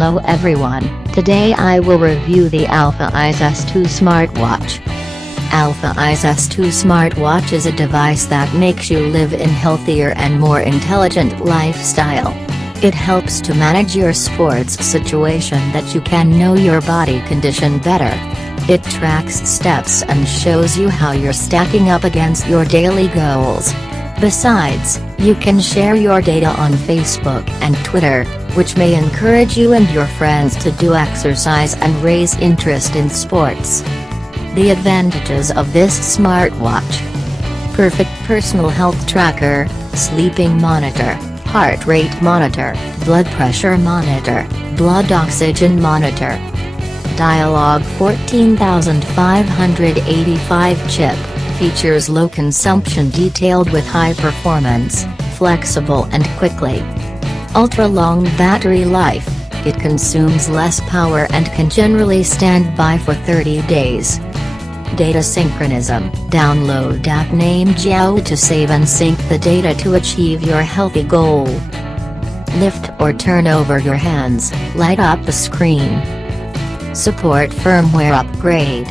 Hello everyone, today I will review the Alfawise S2 smartwatch. Alfawise S2 smartwatch is a device that makes you live in healthier and more intelligent lifestyle. It helps to manage your sports situation that you can know your body condition better. It tracks steps and shows you how you're stacking up against your daily goals. Besides, you can share your data on Facebook and Twitter, which may encourage you and your friends to do exercise and raise interest in sports. The advantages of this smartwatch: perfect personal health tracker, sleeping monitor, heart rate monitor, blood pressure monitor, blood oxygen monitor. Dialog 14585 chip, features low consumption detailed with high performance, flexible and quickly. Ultra-long battery life, it consumes less power and can generally stand by for 30 days. Data synchronism, download app named Jiao to save and sync the data to achieve your healthy goal. Lift or turn over your hands, light up the screen. Support firmware upgrade.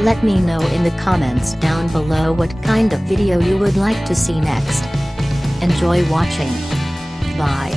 Let me know in the comments down below what kind of video you would like to see next. Enjoy watching. Bye.